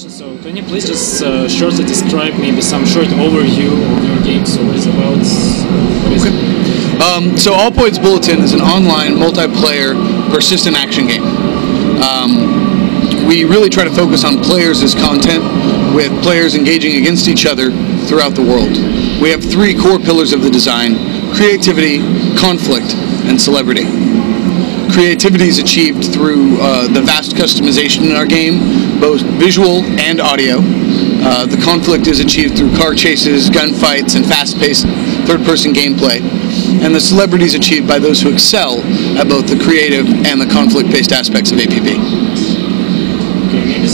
question. So, can you please just shortly describe maybe some short overview of your game? So, what it's about? So, All Points Bulletin is an online multiplayer persistent action game. We really try to focus on players as content, with players engaging against each other throughout the world. We have three core pillars of the design: creativity, conflict, and celebrity. Creativity is achieved through the vast customization in our game, both visual and audio. The conflict is achieved through car chases, gunfights, and fast-paced third-person gameplay. And the celebrity is achieved by those who excel at both the creative and the conflict-based aspects of APB. Okay, maybe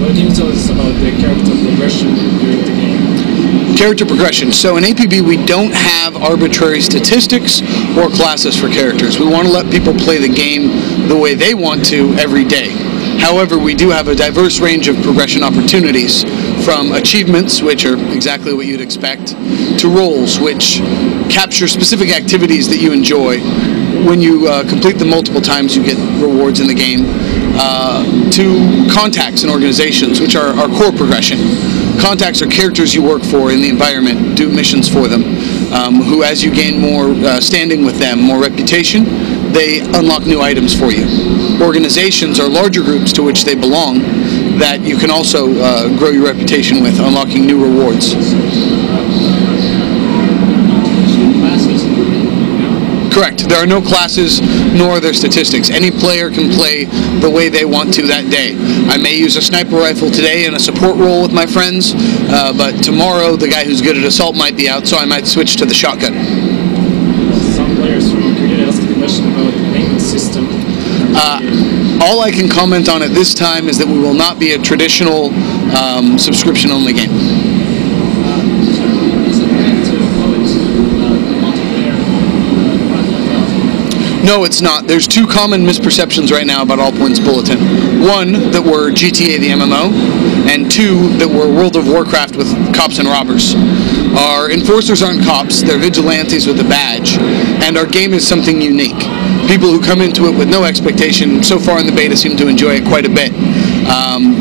what can you tell us about the character progression during the game? Character progression. So in APB, we don't have arbitrary statistics or classes for characters. We want to let people play the game the way they want to every day. However, we do have a diverse range of progression opportunities, from achievements, which are exactly what you'd expect, to roles, which capture specific activities that you enjoy. When you complete them multiple times, you get rewards in the game, to contacts and organizations, which are our core progression. Contacts are characters you work for in the environment, do missions for them, who, as you gain more standing with them, more reputation, they unlock new items for you. Organizations are larger groups to which they belong that you can also grow your reputation with, unlocking new rewards. Correct. There are no classes, nor are there statistics. Any player can play the way they want to that day. I may use a sniper rifle today in a support role with my friends, but tomorrow the guy who's good at assault might be out, so I might switch to the shotgun. Some players from Korea asked the question about the payment system. All I can comment on at this time is that we will not be a traditional subscription-only game. No, it's not. There's two common misperceptions right now about All Points Bulletin. One, that we're GTA the MMO, and two, that we're World of Warcraft with cops and robbers. Our enforcers aren't cops, they're vigilantes with a badge, and our game is something unique. People who come into it with no expectation so far in the beta seem to enjoy it quite a bit,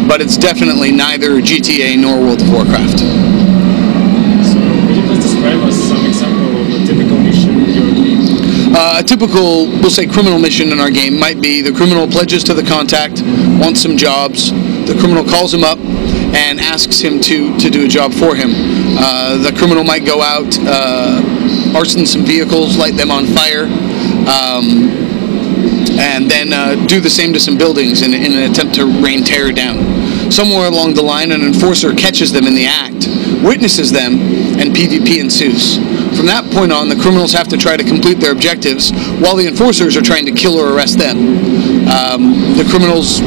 but it's definitely neither GTA nor World of Warcraft. So, could you please describe us some example of a typical mission in your game? A typical, we'll say, criminal mission in our game might be the criminal pledges to the contact, wants some jobs, the criminal calls him up and asks him to do a job for him. The criminal might go out, arson some vehicles, light them on fire, and then do the same to some buildings in an attempt to rain terror down. Somewhere along the line, an enforcer catches them in the act, witnesses them, and PvP ensues. From that point on, the criminals have to try to complete their objectives while the enforcers are trying to kill or arrest them. The criminals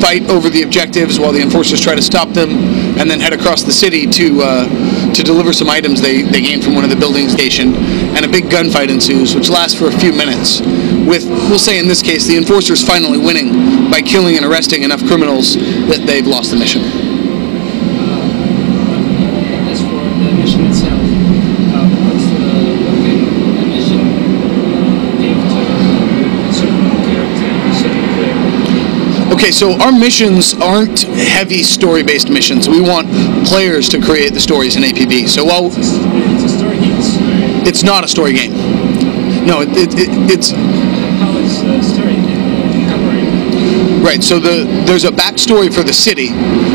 fight over the objectives while the enforcers try to stop them, and then head across the city to deliver some items they gain from one of the buildings station, and a big gunfight ensues, which lasts for a few minutes, with, we'll say in this case, the enforcers finally winning by killing and arresting enough criminals that they've lost the mission. As for the mission itself, what's the mission give to certain character, certain player? Okay, so our missions aren't heavy story-based missions. We want players to create the stories in APB. So while It's a story game. it's not a story game, no, it's How is the story covering? right. So there's a backstory for the city,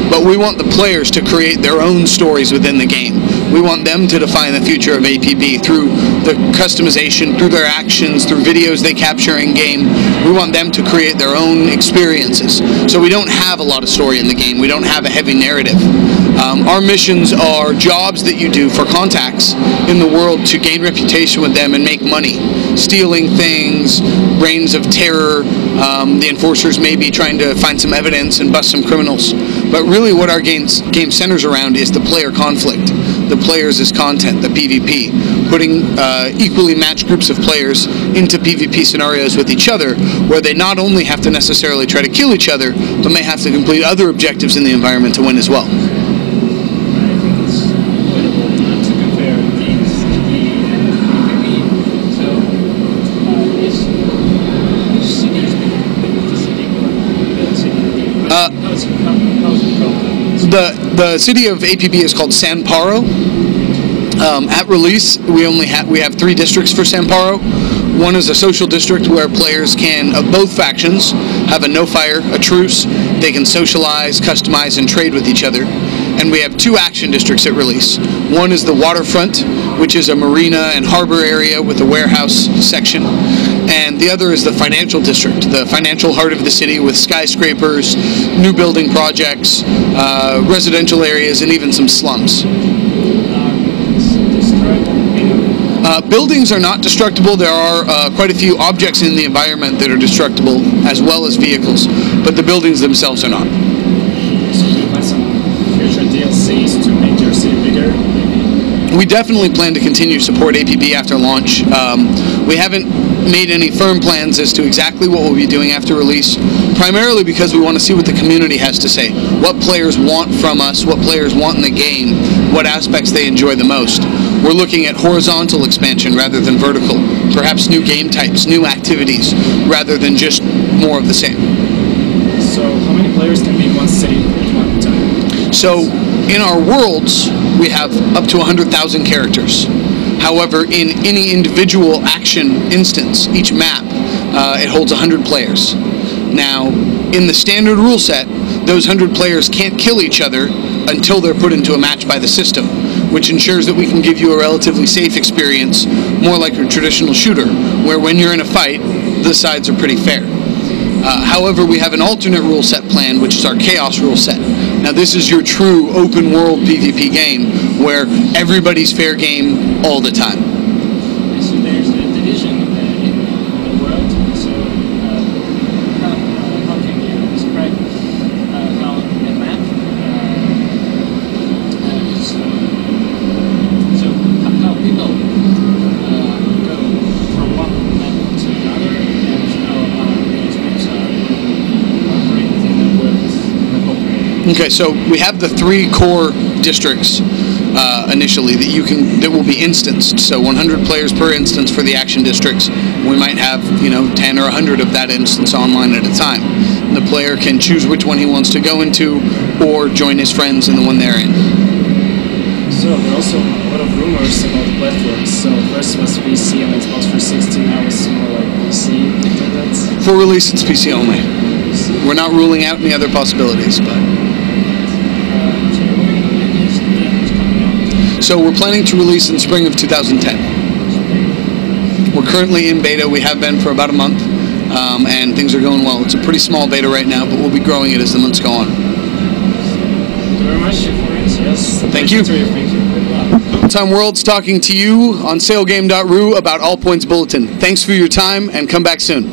but we want the players to create their own stories within the game. We want them to define the future of APB through the customization, through their actions, through videos they capture in-game. We want them to create their own experiences. So we don't have a lot of story in the game. We don't have a heavy narrative. Our missions are jobs that you do for contacts in the world to gain reputation with them and make money. Stealing things, reigns of terror, the enforcers may be trying to find some evidence and bust some criminals. But really what our game centers around is the player conflict. The players as content, the PvP, putting equally matched groups of players into PvP scenarios with each other, where they not only have to necessarily try to kill each other, but may have to complete other objectives in the environment to win as well. I think it's available not to compare games to the APB. So, which city is bigger? The city or the city? How's The city of APB is called San Paro. At release, we have 3 districts for San Paro. One is a social district where players can, of both factions, have a no-fire, a truce. They can socialize, customize, and trade with each other. And we have 2 action districts at release. One is the waterfront, which is a marina and harbor area with a warehouse section. And the other is the financial district, the financial heart of the city with skyscrapers, new building projects, residential areas, and even some slums. Buildings are not destructible. There are quite a few objects in the environment that are destructible, as well as vehicles, but the buildings themselves are not. So you have some future DLCs to make your city bigger? We definitely plan to continue to support APB after launch. We haven't made any firm plans as to exactly what we'll be doing after release, primarily because we want to see what the community has to say, what players want from us, what players want in the game, what aspects they enjoy the most. We're looking at horizontal expansion rather than vertical, perhaps new game types, new activities, rather than just more of the same. So how many players can be in one city at one time? So in our worlds, we have up to 100,000 characters. However, in any individual action instance, each map, it holds 100 players. Now, in the standard rule set, those 100 players can't kill each other until they're put into a match by the system, which ensures that we can give you a relatively safe experience, more like a traditional shooter, where when you're in a fight, the sides are pretty fair. However, we have an alternate rule set plan, which is our Chaos rule set. Now, this is your true open world PvP game, where everybody's fair game all the time. So there's a division in the world, so how can you describe how the map is, so how people go from one map to another, and how arrangements are operated in the world as a whole? Okay, so we have the 3 core districts initially that will be instanced. So 100 players per instance for the action districts. We might have 10 or 100 of that instance online at a time. And the player can choose which one he wants to go into or join his friends in the one they're in. So there are also a lot of rumors about the platforms. So first was PC and Xbox 360, now it's more like PC internet. For release, it's PC only. We're not ruling out any other possibilities, but. So we're planning to release in spring of 2010. We're currently in beta. We have been for about a month, and things are going well. It's a pretty small beta right now, but we'll be growing it as the months go on. Thank you very much for your answers. Thank you. Time World's talking to you on sailgame.ru about all Points Bulletin. Thanks for your time, and come back soon.